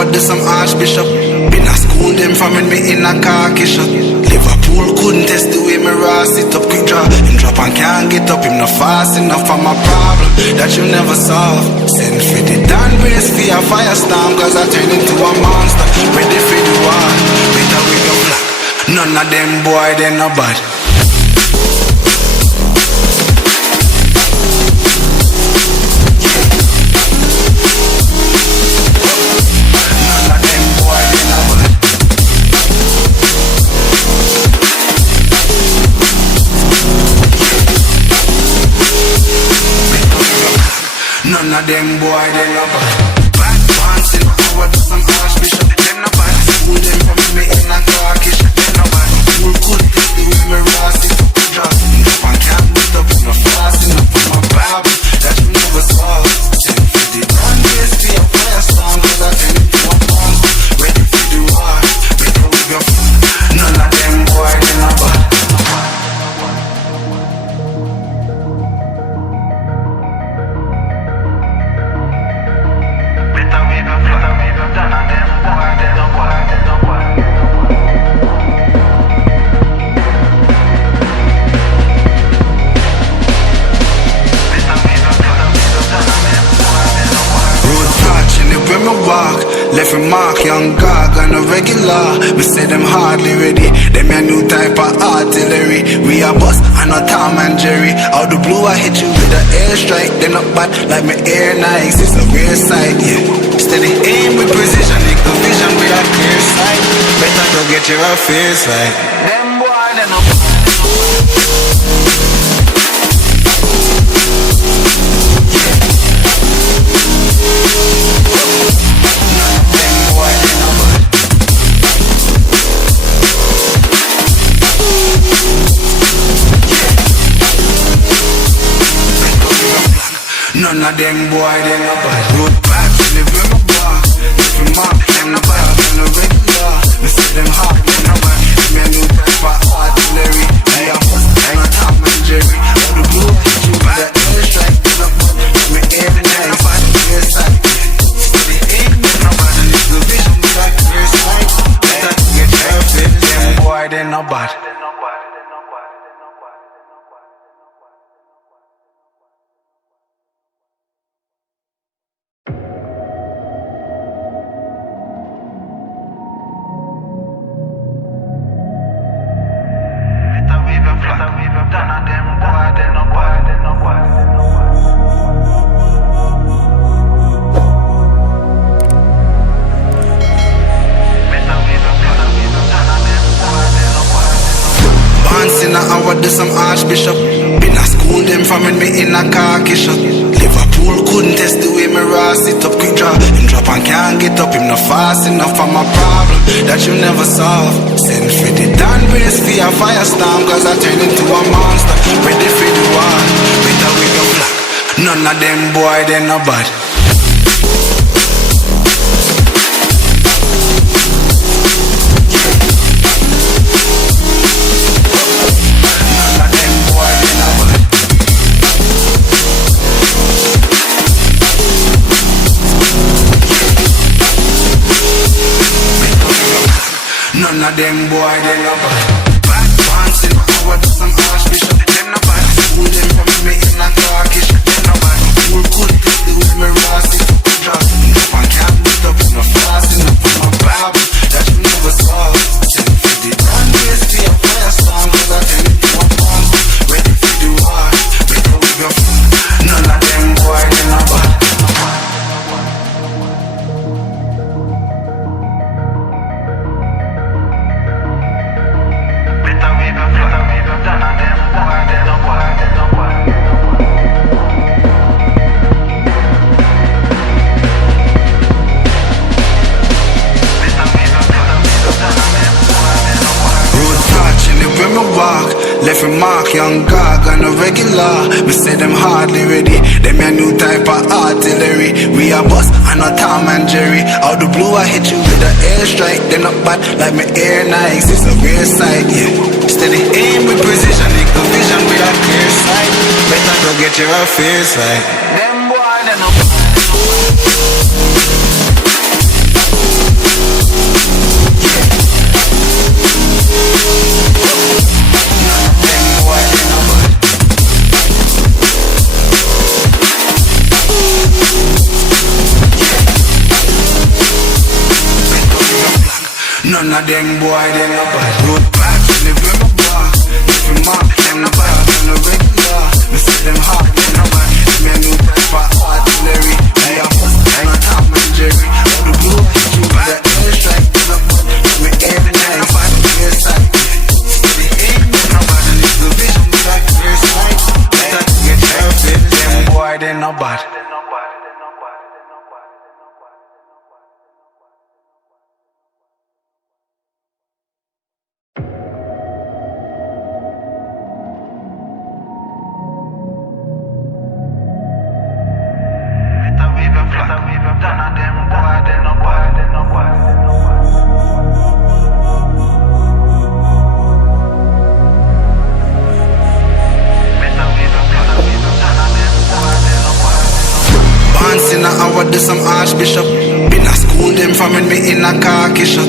Do some archbishop. Been a school them from when me in a khaki shop. Liverpool couldn't test the way me raw sit up quick draw. Him drop and can't get up, him not fast enough for my problem that you never solve. Send for the Dan brace for a firestorm, cause I turn into a monster. Ready for the war, better with your black. None of them boy, they no bad. None of them boy, they no bad. Bad ones in power to some archbishop. Them no bad. School them from me in a khaki shop. Them no bad. School could take the way me raw sit up the drop. If I can't put up no fast enough for my Bible that you never solve. Send for the damn days for your fire storm, cause I turn into a monster. Ready for the war, better with your fun. None of them boy, they no bad. Left a mark, young gog on a regular. Me say them hardly ready. Them a new type of artillery. We a bust and a Tom and Jerry. Out the blue I hit you with an airstrike. They not bad like my air nights. It's a rare sight, yeah. Steady aim with precision, make the vision with a clear sight. Better go get your affairs right. Them boy they not bad. None of them boy, they no bad. Road back, live with my bar. If you mark, them no bad, them no regular. Me say them hard, them no bad. Me a new type of artillery. Me a bust, I'm a Tom and Jerry. Out the blue, you with the airstrike, they no bad. Me every night, bad, clear sight. Steady aim, they no bad. And it's the vision, we got clear sight. Better to get perfect, them boy, they no bad. Do some archbishop. Been a school them from when me in a khaki shop. Liverpool couldn't test the way me raw sit up quick draw. Him drop and can't get up, him not fast enough for my problem that you never solve. Send for the Dan brace for a firestorm, cause I turn into a monster. Ready for the war, better with your black. None of them boy, they no bad. None of them boy, they no bad. Bad ones in power to some archbishop. Them no bad. School them from me in a khaki shop. Them no bad. School could take the way me raw sit up the drop. If I can't put up no fast enough for my Bible that you never solve. Send for the damn days for your fire storm, cause I turn into a monster. Ready for the war, better with your fun. None of them boy, they no bad. fuck young gog on a regular. Me say them hardly ready. Them a new type of artillery. We a boss and not Tom and Jerry. Out the blue I hit you with a airstrike. They not bad like me air Nikes. It's a rare sight, yeah. Steady aim with precision, equal vision with a clear sight. Better go get your affairs right. Them boy they not bad. None of them boy, they no bad. Road back, live with my bar. If you mark, them no bad, them no regular. Me say them hard, they no bad. Me a new type of artillery. Me a bust, I'm a Tom and Jerry. Out the blue, you with the airstrike, they no bad. Me every night, no bad, clear sight. Steady aim, they no bad. And it's the vision, with a clear sight. Better to get your fit, them boy, they no bad. In a hour, do some archbishop. Been a school them from when me in a khaki shop.